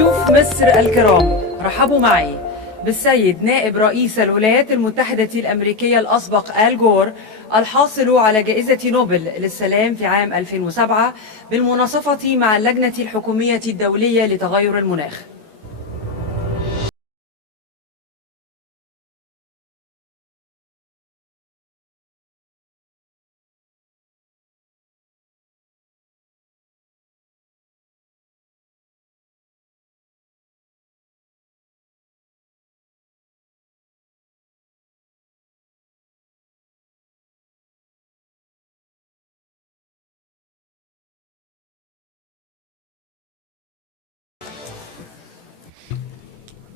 ضيوف مصر الكرام، رحبوا معي بالسيد نائب رئيس الولايات المتحدة الأمريكية الأسبق الجور، الحاصل على جائزة نوبل للسلام في عام 2007 بالمناصفة مع اللجنة الحكومية الدولية لتغير المناخ.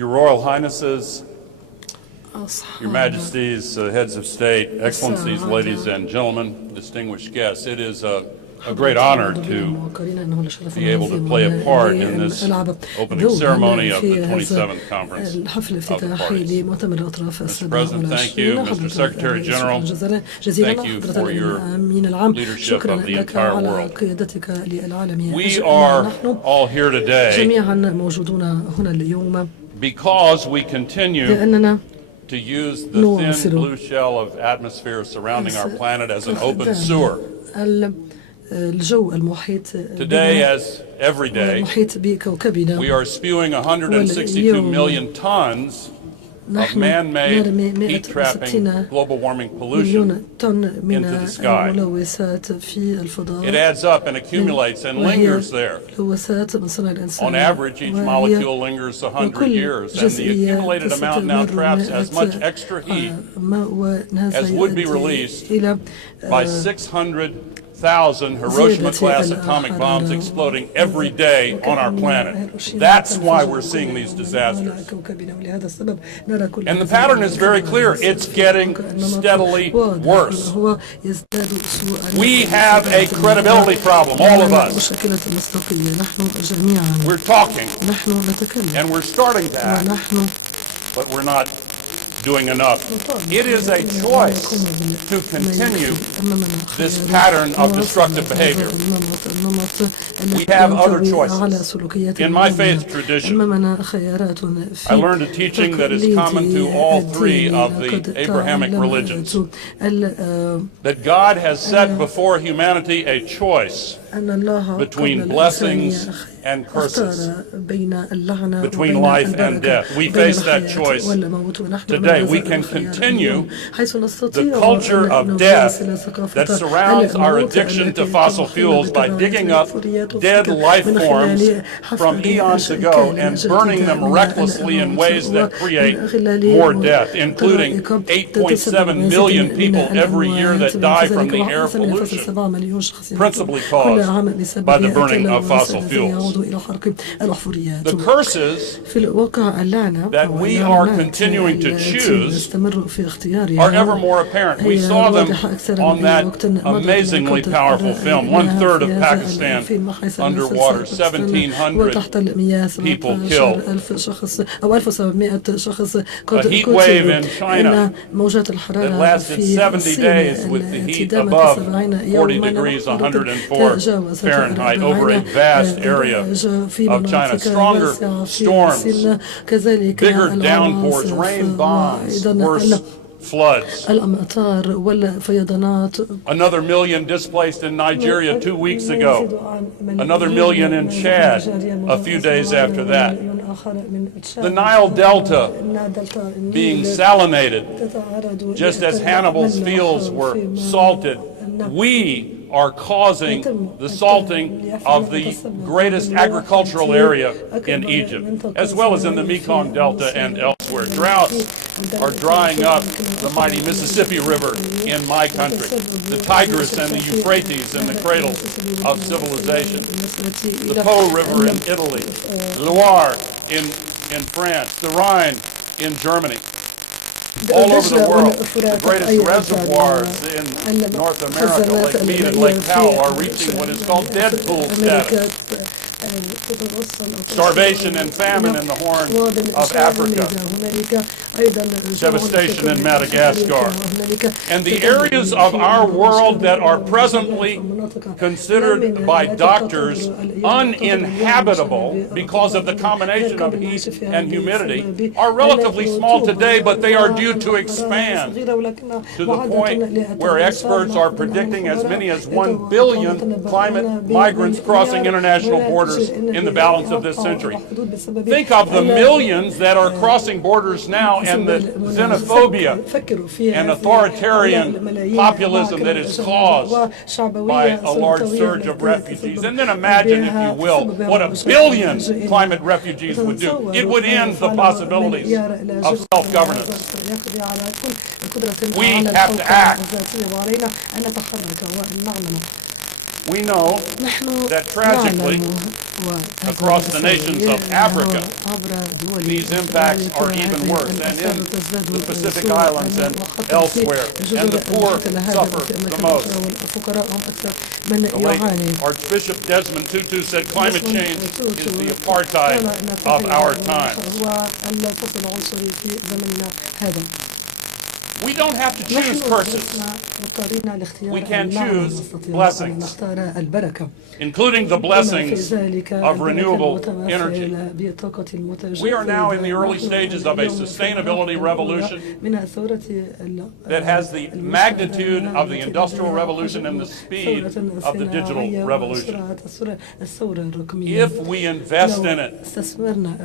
Your Royal Highnesses, Your Majesties, heads of state, Excellencies, ladies and gentlemen, distinguished guests, it is a great honor to be able to play a part in this opening ceremony of the 27th Conference of the Parties. Mr. President, thank you. Mr. Secretary General, thank you for your leadership of the entire world. We are all here today because we continue to use the thin blue shell of atmosphere surrounding our planet as an open sewer. Today, as every day, we are spewing 162 million tons of man-made, heat-trapping, global warming pollution into the sky. It adds up and accumulates and lingers there. On average, each molecule lingers 100 years, and the accumulated amount now traps as much extra heat as would be released by 600,000 Hiroshima-class atomic bombs exploding every day on our planet. That's why we're seeing these disasters. And the pattern is very clear. It's getting steadily worse. We have a credibility problem, all of us. We're talking, and we're starting to act, but we're not doing enough. It is a choice to continue this pattern of destructive behavior. We have other choices. In my faith tradition, I learned a teaching that is common to all three of the Abrahamic religions, that God has set before humanity a choice between blessings and curses, between life and death. We face that choice today. We can continue the culture of death that surrounds our addiction to fossil fuels by digging up dead life forms from eons ago and burning them recklessly in ways that create more death, including 8.7 million people every year that die from the air pollution, principally caused by the burning of fossil fuels. The curses that we are continuing to choose are ever more apparent. We saw them on that amazingly powerful film, 1/3 of Pakistan underwater, 1,700 people killed. A heat wave in China that lasted 70 days with the heat above 40 degrees 104 Fahrenheit over a vast area of China. Stronger storms, bigger downpours, rain bombs, worse floods. Another million displaced in Nigeria 2 weeks ago. Another million in Chad a few days after that. The Nile Delta being salinated just as Hannibal's fields were salted. We are causing the salting of the greatest agricultural area in Egypt, as well as in the Mekong Delta and elsewhere. Droughts are drying up the mighty Mississippi River in my country, the Tigris and the Euphrates in the cradle of civilization, the Po River in Italy, Loire in France, the Rhine in Germany. All over the world, the greatest reservoirs in North America, Lake Mead and Lake Powell, are reaching what is called dead pool status. starvation and famine in the Horn of Africa, devastation in Madagascar, and the areas of our world that are presently considered by doctors uninhabitable because of the combination of heat and humidity are relatively small today, but they are due to expand to the point where experts are predicting as many as 1 billion climate migrants crossing international borders in the balance of this century. Think of the millions that are crossing borders now and the xenophobia and authoritarian populism that is caused by a large surge of refugees. And then imagine, if you will, what 1 billion climate refugees would do. It would end the possibilities of self-governance. We have to act. We know that tragically, across the nations of Africa, these impacts are even worse, and in the Pacific Islands and elsewhere, and the poor suffer the most. The late Archbishop Desmond Tutu said climate change is the apartheid of our time. We don't have to choose curses. We can choose blessings, including the blessings of renewable energy. We are now in the early stages of a sustainability revolution that has the magnitude of the Industrial Revolution and the speed of the digital revolution. If we invest in it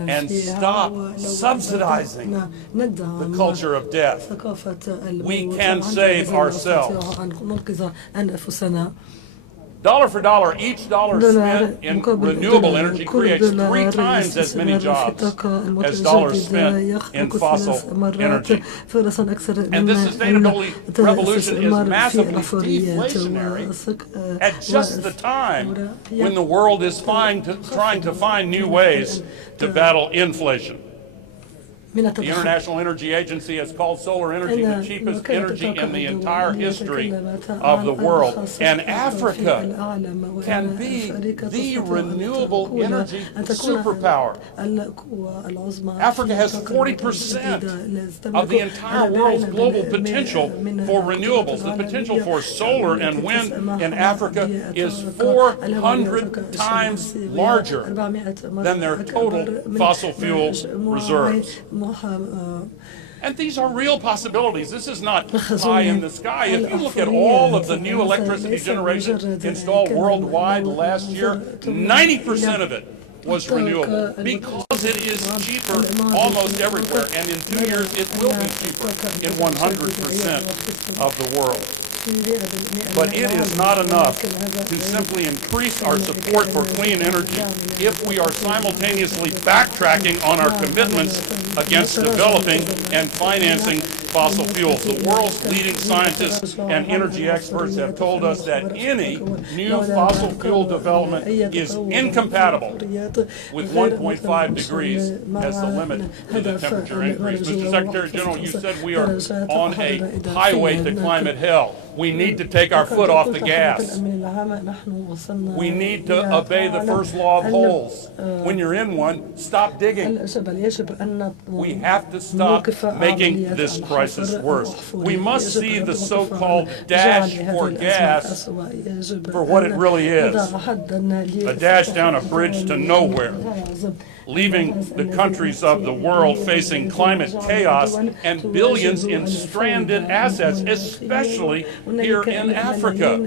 and stop subsidizing the culture of death, we can save ourselves. Dollar for dollar, each dollar spent in renewable energy creates 3 times as many jobs as dollars spent in fossil energy. And this sustainability revolution is massively deflationary at just the time when the world is trying to find new ways to battle inflation. The International Energy Agency has called solar energy the cheapest energy in the entire history of the world. And Africa can be the renewable energy superpower. Africa has 40% of the entire world's global potential for renewables. The potential for solar and wind in Africa is 400 times larger than their total fossil fuel reserves. And these are real possibilities. This is not pie in the sky. If you look at all of the new electricity generation installed worldwide last year, 90% of it was renewable because it is cheaper almost everywhere. And in 2 years, it will be cheaper in 100% of the world. But it is not enough to simply increase our support for clean energy if we are simultaneously backtracking on our commitments against developing and financing fossil fuels. The world's leading scientists and energy experts have told us that any new fossil fuel development is incompatible with 1.5 degrees as the limit to the temperature increase. Mr. Secretary General, you said we are on a highway to climate hell. We need to take our foot off the gas. We need to obey the first law of holes. When you're in one, stop digging. We have to stop making this crisis worse. We must see the so-called dash for gas for what it really is. A dash down a bridge to nowhere, leaving the countries of the world facing climate chaos and billions in stranded assets, especially here in Africa.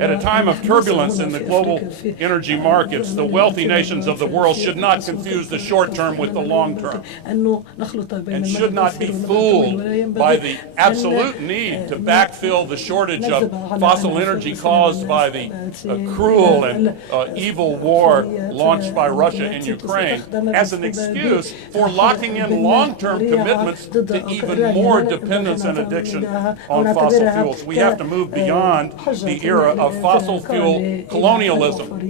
At a time of turbulence in the global energy markets, the wealthy nations of the world should not confuse the short term with the long term, and should not be fooled by the absolute need to backfill the shortage of fossil energy caused by the cruel and evil war launched by Russia in Ukraine as an excuse for locking in long-term commitments to even more dependence and addiction on fossil fuels. We have to move beyond the era of fossil fuel colonialism.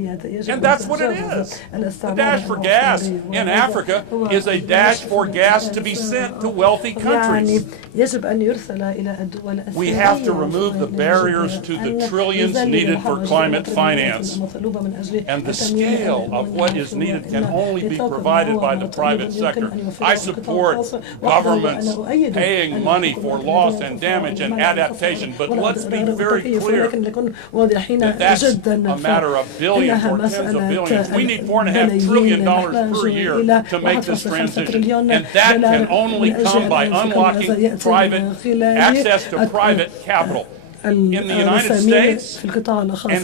And that's what it is. The dash for gas in Africa is a dash for gas to be sent to wealthy countries. يجب أن يرسل إلى الدول الثانية. We have to remove the barriers to the trillions needed for climate finance, and the scale of what is needed can only be provided by the private sector. I support governments paying money for loss and damage and adaptation, but let's be very clear that that's a matter of billions or tens of billions. We need $4.5 trillion per year to make this transition, and that can only come by unlocking private access to private capital. In the United States and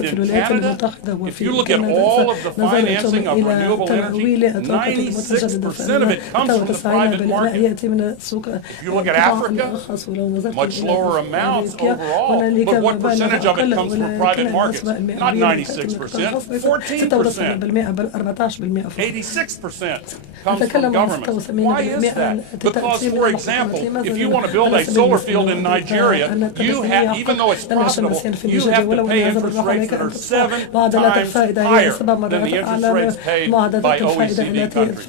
in Canada, if you look at all of the financing of renewable energy, 96% of it comes from the private market. If you look at Africa, much lower amounts overall, but what percentage of it comes from private markets? Not 96%, 14%. 86% comes from governments. Why is that? Because, for example, if you want to build a solar field in Nigeria, you have, even though it's profitable, you have to pay interest rates that are 7 times higher than the interest rates paid by OECD countries.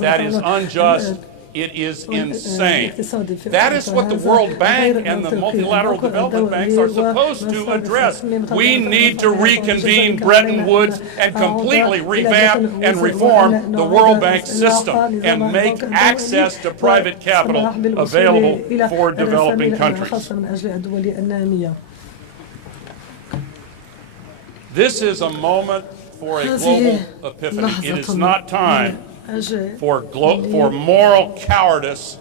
That is unjust. It is insane. That is what the World Bank and the multilateral development banks are supposed to address. We need to reconvene Bretton Woods and completely revamp and reform the World Bank system and make access to private capital available for developing countries. This is a moment for a global epiphany. It is not time for moral cowardice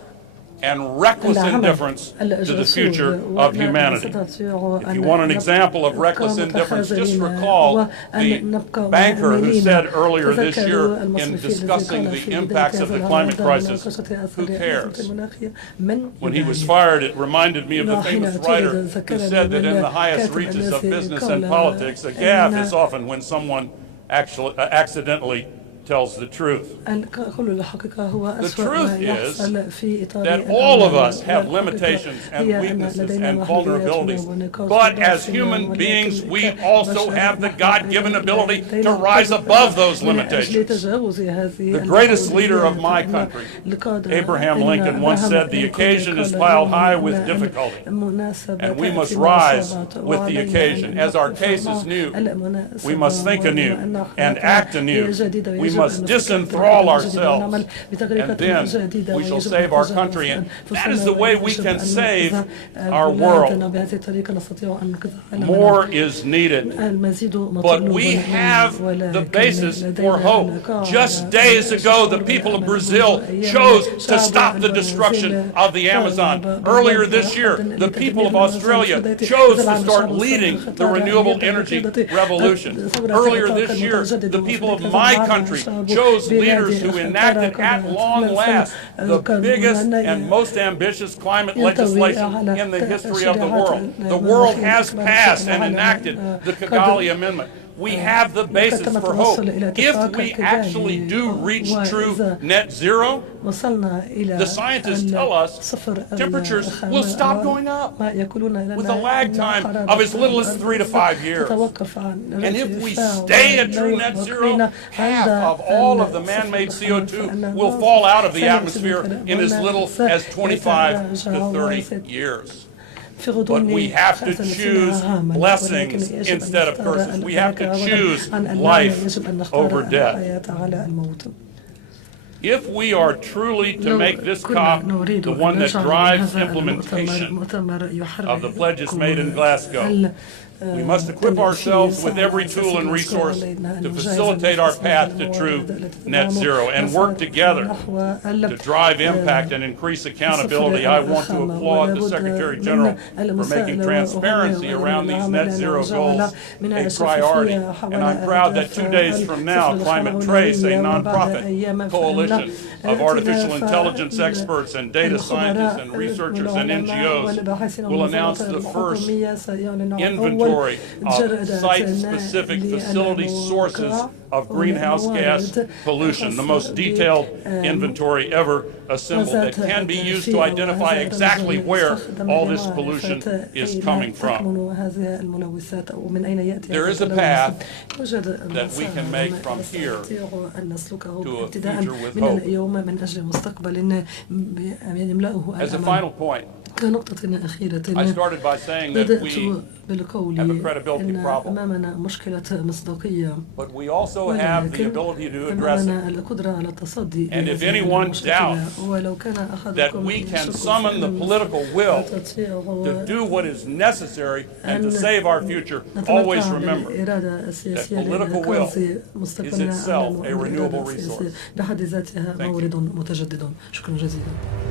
and reckless indifference to the future of humanity. If you want an example of reckless indifference, just recall the banker who said earlier this year in discussing the impacts of the climate crisis, who cares? When he was fired, it reminded me of the famous writer who said that in the highest reaches of business and politics, a gaffe is often when someone accidentally tells the truth. The truth is that all of us have limitations and weaknesses and vulnerabilities, but as human beings, we also have the God-given ability to rise above those limitations. The greatest leader of my country, Abraham Lincoln, once said, "The occasion is piled high with difficulty, and we must rise with the occasion. As our case is new, we must think anew and act anew. We must disenthrall ourselves, and then we shall save our country." And that is the way we can save our world. More is needed, but we have the basis for hope. Just days ago, the people of Brazil chose to stop the destruction of the Amazon. Earlier this year, the people of Australia chose to start leading the renewable energy revolution. Earlier this year, the people of my country chose leaders who enacted at long last the biggest and most ambitious climate legislation in the history of the world. The world has passed and enacted the Kigali Amendment. We have the basis for hope. If we actually do reach true net zero, the scientists tell us temperatures will stop going up with a lag time of as little as 3 to 5 years. And if we stay at true net zero, half of all of the man-made CO2 will fall out of the atmosphere in as little as 25 to 30 years. But we have to choose blessings instead of curses. We have to choose life over death. If we are truly to make this COP the one that drives implementation of the pledges made in Glasgow, we must equip ourselves with every tool and resource to facilitate our path to true net zero and work together to drive impact and increase accountability. I want to applaud the Secretary General for making transparency around these net zero goals a priority. And I'm proud that 2 days from now, Climate Trace, a nonprofit coalition of artificial intelligence experts and data scientists and researchers and NGOs, will announce the first inventory inventory of site-specific facility sources of greenhouse gas pollution, the most detailed inventory ever assembled that can be used to identify exactly where all this pollution is coming from. There is a path that we can make from here to a future with hope. As a final point, كنقطة أخيرة I started by saying that we بالقول have a credibility إن problem. أمامنا مشكلة مصداقية But we also have the ability to address أمامنا it. القدرة على التصدي And if anyone doubts ولو كان that أحدكم we can يشك summon the في political will تطفئه to do what is necessary and to save our future, always remember that political will is itself a renewable resource. بحد ذاتها مورد متجدد. شكرا جزيلا.